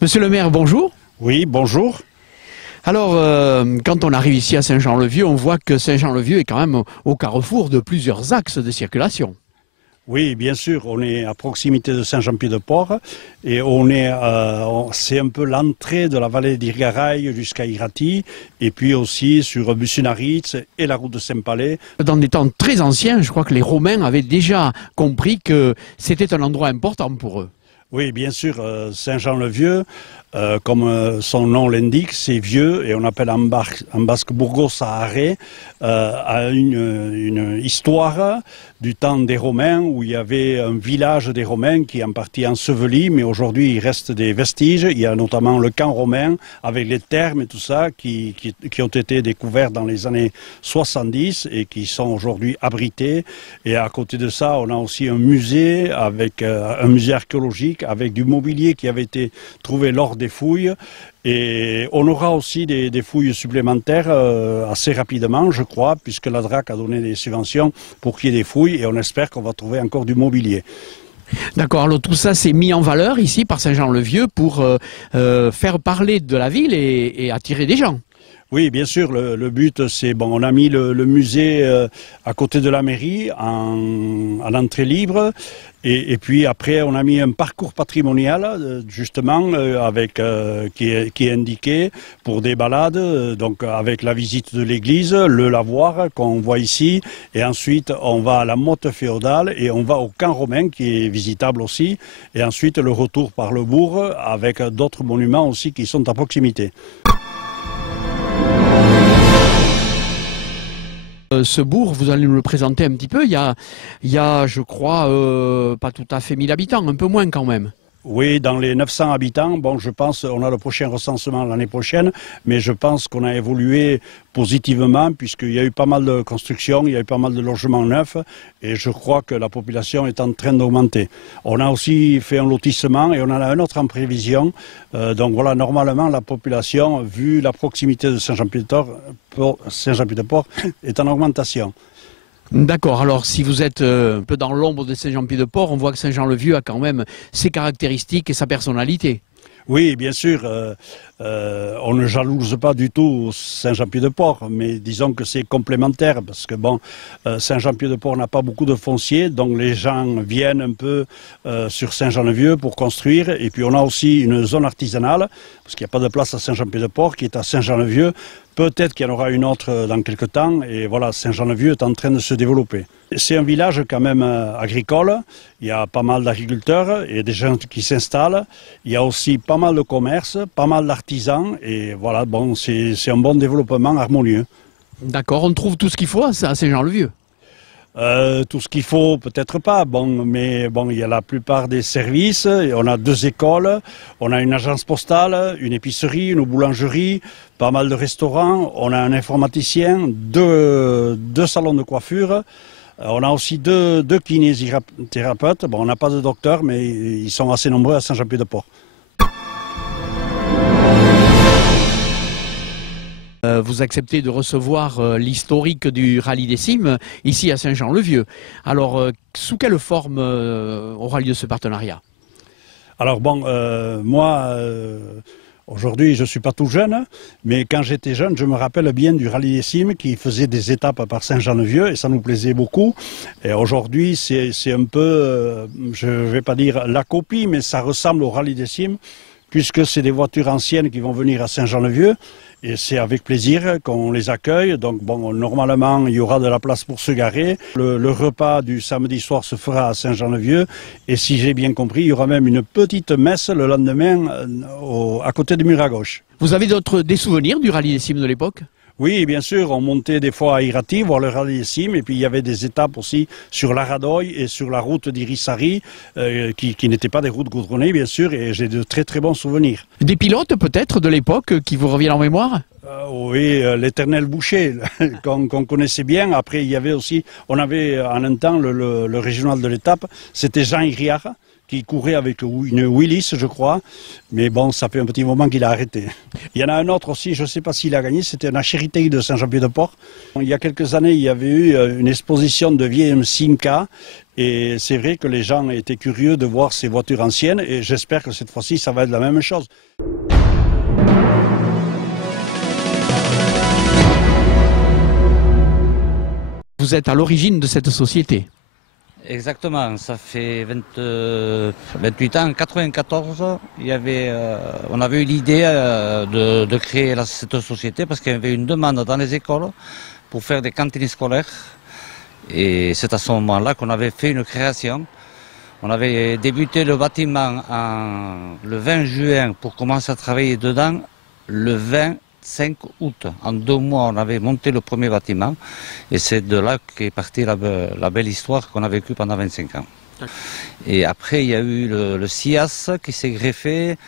Monsieur le maire, bonjour. Oui, bonjour. Alors, quand on arrive ici à Saint-Jean-le-Vieux, on voit que Saint-Jean-le-Vieux est quand même au carrefour de plusieurs axes de circulation. Oui, bien sûr, on est à proximité de Saint-Jean-Pied-de-Port et c'est un peu l'entrée de la vallée d'Irgarail jusqu'à Irati et puis aussi sur Bussunaritz et la route de Saint-Palais. Dans des temps très anciens, je crois que les Romains avaient déjà compris que c'était un endroit important pour eux. Oui, bien sûr, Saint-Jean-le-Vieux, comme son nom l'indique, c'est vieux et on appelle en basque Burgos Saharé, a une histoire du temps des Romains où il y avait un village des Romains qui est en partie enseveli, mais aujourd'hui il reste des vestiges. Il y a notamment le camp romain avec les thermes et tout ça qui ont été découverts dans les années 70 et qui sont aujourd'hui abrités. Et à côté de ça, on a aussi un musée avec un musée archéologique avec du mobilier qui avait été trouvé lors des fouilles. Et on aura aussi des fouilles supplémentaires assez rapidement, je crois, puisque la DRAC a donné des subventions pour qu'il y ait des fouilles et on espère qu'on va trouver encore du mobilier. D'accord, alors tout ça c'est mis en valeur ici par Saint-Jean-le-Vieux pour faire parler de la ville et attirer des gens. Oui, bien sûr, le but c'est, bon, on a mis le musée à côté de la mairie en entrée libre et puis après on a mis un parcours patrimonial justement qui est indiqué pour des balades, donc avec la visite de l'église, le lavoir qu'on voit ici et ensuite on va à la motte féodale et on va au camp romain qui est visitable aussi et ensuite le retour par le bourg avec d'autres monuments aussi qui sont à proximité. Ce bourg, vous allez nous le présenter un petit peu. Il y a je crois, pas tout à fait 1000 habitants, un peu moins quand même. Oui, dans les 900 habitants, bon, je pense on a le prochain recensement l'année prochaine, mais je pense qu'on a évolué positivement puisqu'il y a eu pas mal de constructions, il y a eu pas mal de logements neufs et je crois que la population est en train d'augmenter. On a aussi fait un lotissement et on en a un autre en prévision. Donc voilà, normalement la population, vu la proximité de Saint-Jean-Pied-de-Port, est en augmentation. D'accord, alors si vous êtes un peu dans l'ombre de Saint-Jean-Pied-de-Port, on voit que Saint-Jean-le-Vieux a quand même ses caractéristiques et sa personnalité. Oui, bien sûr, on ne jalouse pas du tout Saint-Jean-Pied-de-Port, mais disons que c'est complémentaire parce que bon, Saint-Jean-Pied-de-Port n'a pas beaucoup de foncier, donc les gens viennent un peu sur Saint-Jean-le-Vieux pour construire. Et puis on a aussi une zone artisanale, parce qu'il n'y a pas de place à Saint-Jean-Pied-de-Port, qui est à Saint-Jean-le-Vieux. Peut-être qu'il y en aura une autre dans quelques temps, et voilà, Saint-Jean-le-Vieux est en train de se développer. C'est un village quand même agricole, il y a pas mal d'agriculteurs et des gens qui s'installent. Il y a aussi pas mal de commerces, pas mal d'artisans, et voilà, bon, c'est un bon développement harmonieux. D'accord, on trouve tout ce qu'il faut à Saint-Jean-le-Vieux. Tout ce qu'il faut, peut-être pas, bon, mais bon, il y a la plupart des services, on a 2 écoles, on a une agence postale, une épicerie, une boulangerie, pas mal de restaurants, on a un informaticien, 2 salons de coiffure, on a aussi 2 kinésithérapeutes, bon, on n'a pas de docteur, mais ils sont assez nombreux à Saint-Jean-Pied-de-Port. Vous acceptez de recevoir l'historique du rallye des cimes ici à Saint-Jean-le-Vieux. Alors, sous quelle forme aura lieu ce partenariat? Alors bon, moi, aujourd'hui je ne suis pas tout jeune, mais quand j'étais jeune, je me rappelle bien du rallye des cimes qui faisait des étapes par Saint-Jean-le-Vieux et ça nous plaisait beaucoup. Et aujourd'hui, c'est un peu, je ne vais pas dire la copie, mais ça ressemble au rallye des cimes, puisque c'est des voitures anciennes qui vont venir à Saint-Jean-le-Vieux. Et c'est avec plaisir qu'on les accueille. Donc bon, normalement, il y aura de la place pour se garer. Le repas du samedi soir se fera à Saint-Jean-le-Vieux. Et si j'ai bien compris, il y aura même une petite messe le lendemain à côté du mur à gauche. Vous avez des souvenirs du rallye des cimes de l'époque? Oui, bien sûr, on montait des fois à Irati, voir le rallye des cimes, et puis il y avait des étapes aussi sur l'Aradoy et sur la route d'Irisari, qui n'étaient pas des routes goudronnées, bien sûr, et j'ai de très très bons souvenirs. Des pilotes peut-être de l'époque qui vous reviennent en mémoire? Oui, l'éternel Boucher, qu'on connaissait bien. Après, il y avait aussi, on avait en un temps le régional de l'étape, c'était Jean Iriard, qui courait avec une Willis, je crois. Mais bon, ça fait un petit moment qu'il a arrêté. Il y en a un autre aussi, je ne sais pas s'il a gagné, c'était la Charité de Saint-Jean-Pied-de-Port. Il y a quelques années, il y avait eu une exposition de vieilles Simca. Et c'est vrai que les gens étaient curieux de voir ces voitures anciennes. Et j'espère que cette fois-ci, ça va être la même chose. Vous êtes à l'origine de cette société. Exactement, ça fait 28 ans, en 1994, on avait eu l'idée de créer cette société parce qu'il y avait une demande dans les écoles pour faire des cantines scolaires. Et c'est à ce moment-là qu'on avait fait une création. On avait débuté le bâtiment le 20 juin pour commencer à travailler dedans le 25 août. En 2 mois, on avait monté le premier bâtiment et c'est de là qu'est partie la belle histoire qu'on a vécue pendant 25 ans. Et après, il y a eu le SIAS qui s'est greffé,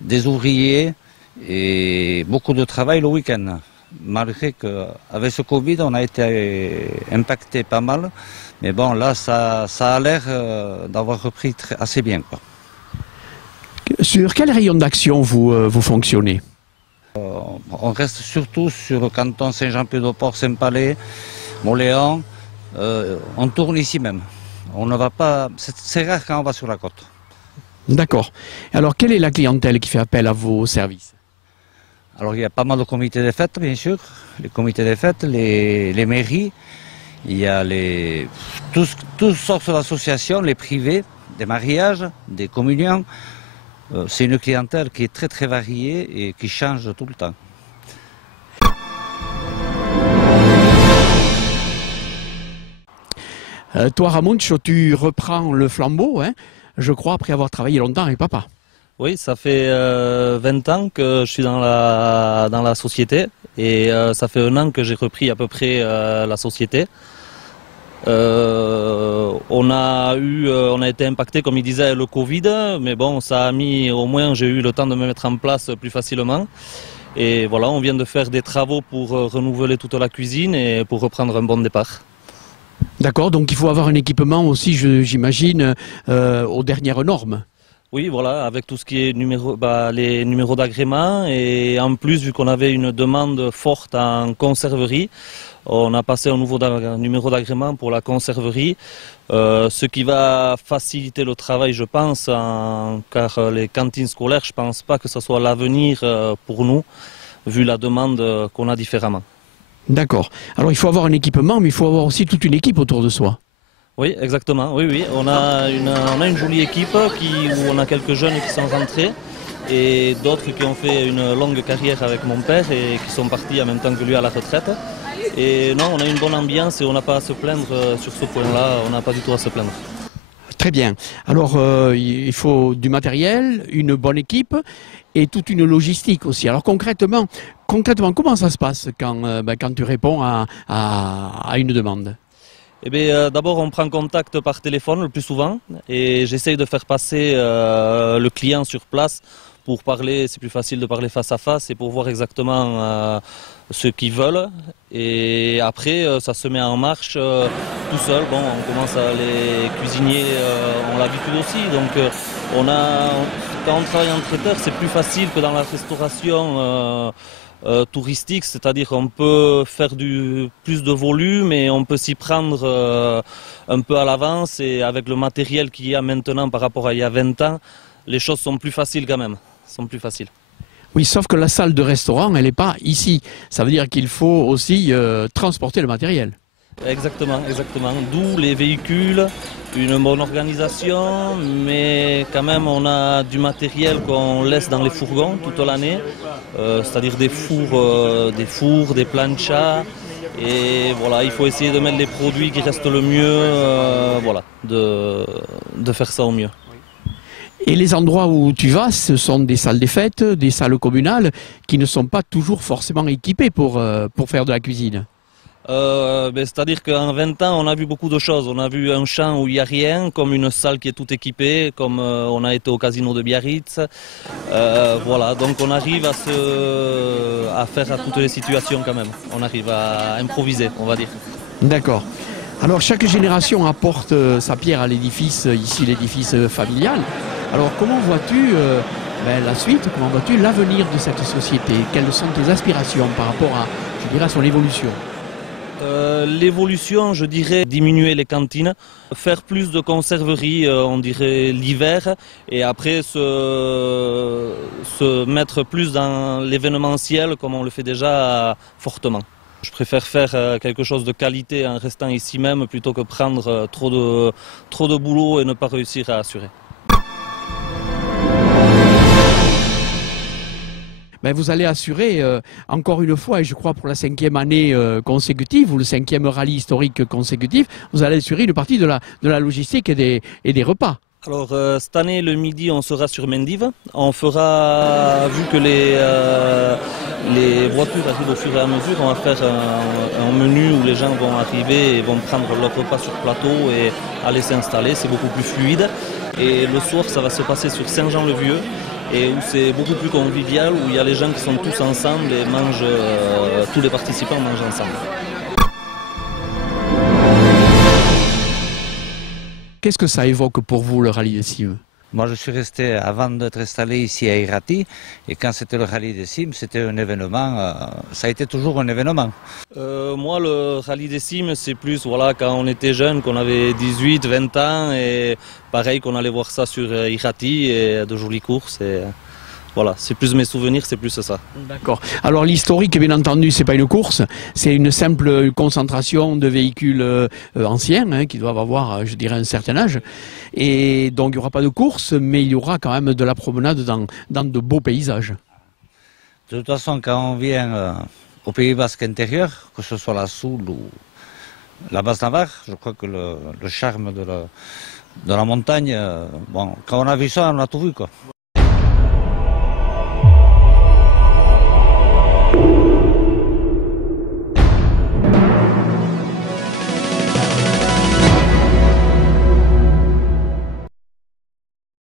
des ouvriers et beaucoup de travail le week-end. Malgré qu'avec ce Covid, on a été impacté pas mal. Mais bon, là, ça a l'air d'avoir repris assez bien, quoi. Sur quel rayon d'action vous fonctionnez? On reste surtout sur le canton Saint-Jean-Pied-de-Port, Saint-Palais, Moléon. On tourne ici même. On ne va pas. C'est rare quand on va sur la côte. D'accord. Alors, quelle est la clientèle qui fait appel à vos services? Alors, il y a pas mal de comités des fêtes, bien sûr. Les comités des fêtes, les mairies. Il y a toutes sortes d'associations, les privés, des mariages, des communions. C'est une clientèle qui est très très variée et qui change tout le temps. Toi, Ramoncho, tu reprends le flambeau, hein, je crois, après avoir travaillé longtemps avec papa. Oui, ça fait 20 ans que je suis dans la société et ça fait 1 an que j'ai repris à peu près la société. On a été impacté, comme il disait, le Covid, mais bon, ça a mis, au moins j'ai eu le temps de me mettre en place plus facilement. Et voilà, on vient de faire des travaux pour renouveler toute la cuisine et pour reprendre un bon départ. D'accord, donc il faut avoir un équipement aussi, j'imagine, aux dernières normes. Oui, voilà, avec tout ce qui est les numéros d'agrément et en plus, vu qu'on avait une demande forte en conserverie, on a passé un nouveau numéro d'agrément pour la conserverie, ce qui va faciliter le travail, je pense, car les cantines scolaires, je ne pense pas que ce soit l'avenir pour nous, vu la demande qu'on a différemment. D'accord. Alors il faut avoir un équipement, mais il faut avoir aussi toute une équipe autour de soi. Oui, exactement. Oui. On a une jolie équipe où on a quelques jeunes qui sont rentrés et d'autres qui ont fait une longue carrière avec mon père et qui sont partis en même temps que lui à la retraite. Et non, on a une bonne ambiance et on n'a pas à se plaindre sur ce point-là, on n'a pas du tout à se plaindre. Très bien. Alors il faut du matériel, une bonne équipe et toute une logistique aussi. Alors concrètement, comment ça se passe quand tu réponds à une demande? Eh bien, d'abord, on prend contact par téléphone le plus souvent et j'essaye de faire passer le client sur place pour parler. C'est plus facile de parler face à face et pour voir exactement ce qu'ils veulent. Et après, ça se met en marche tout seul. Bon, on commence les cuisiniers ont l'habitude aussi. Donc, quand on travaille en traiteur, c'est plus facile que dans la restauration. Touristique, c'est-à-dire on peut faire plus de volume et on peut s'y prendre un peu à l'avance et avec le matériel qu'il y a maintenant par rapport à il y a 20 ans, les choses sont plus faciles quand même, Oui, sauf que la salle de restaurant, elle n'est pas ici. Ça veut dire qu'il faut aussi transporter le matériel. Exactement. D'où les véhicules, une bonne organisation, mais quand même on a du matériel qu'on laisse dans les fourgons toute l'année, c'est-à-dire des fours, des planchas, et voilà, il faut essayer de mettre les produits qui restent le mieux, de faire ça au mieux. Et les endroits où tu vas, ce sont des salles des fêtes, des salles communales, qui ne sont pas toujours forcément équipées pour faire de la cuisine. C'est-à-dire qu'en 20 ans, on a vu beaucoup de choses. On a vu un champ où il n'y a rien, comme une salle qui est tout équipée, comme on a été au casino de Biarritz. Voilà, donc on arrive à faire à toutes les situations quand même. On arrive à improviser, on va dire. D'accord. Alors chaque génération apporte sa pierre à l'édifice, ici l'édifice familial. Alors comment vois-tu la suite, comment vois-tu l'avenir de cette société? Quelles sont tes aspirations par rapport à, je dirais, à son évolution? L'évolution, je dirais, diminuer les cantines, faire plus de conserverie, on dirait l'hiver, et après se mettre plus dans l'événementiel comme on le fait déjà fortement. Je préfère faire quelque chose de qualité en restant ici même plutôt que prendre trop de boulot et ne pas réussir à assurer. Ben, vous allez assurer encore une fois, et je crois pour la 5e année consécutive, ou le 5e rallye historique consécutif, vous allez assurer une partie de la logistique et des repas. Alors cette année, le midi, on sera sur Mendive. On fera, vu que les voitures arrivent au fur et à mesure, on va faire un menu où les gens vont arriver et vont prendre leur repas sur plateau et aller s'installer. C'est beaucoup plus fluide. Et le soir, ça va se passer sur Saint-Jean-le-Vieux, et où c'est beaucoup plus convivial, où il y a les gens qui sont tous ensemble et mangent, tous les participants mangent ensemble. Qu'est-ce que ça évoque pour vous le rallye des cimes? Moi, je suis resté, avant d'être installé ici à Irati, et quand c'était le rallye des cimes, c'était un événement, ça a été toujours un événement. Moi, le rallye des cimes, c'est plus voilà, quand on était jeune, qu'on avait 18, 20 ans, et pareil qu'on allait voir ça sur Irati, et de jolies courses. Et, voilà, c'est plus mes souvenirs, c'est plus ça. D'accord. Alors l'historique, bien entendu, c'est pas une course, c'est une simple concentration de véhicules anciens qui doivent avoir, je dirais, un certain âge. Et donc il n'y aura pas de course, mais il y aura quand même de la promenade dans de beaux paysages. De toute façon, quand on vient au Pays Basque intérieur, que ce soit la Soule ou la Basse-Navarre, je crois que le charme de la montagne, bon, quand on a vu ça, on a tout vu, quoi.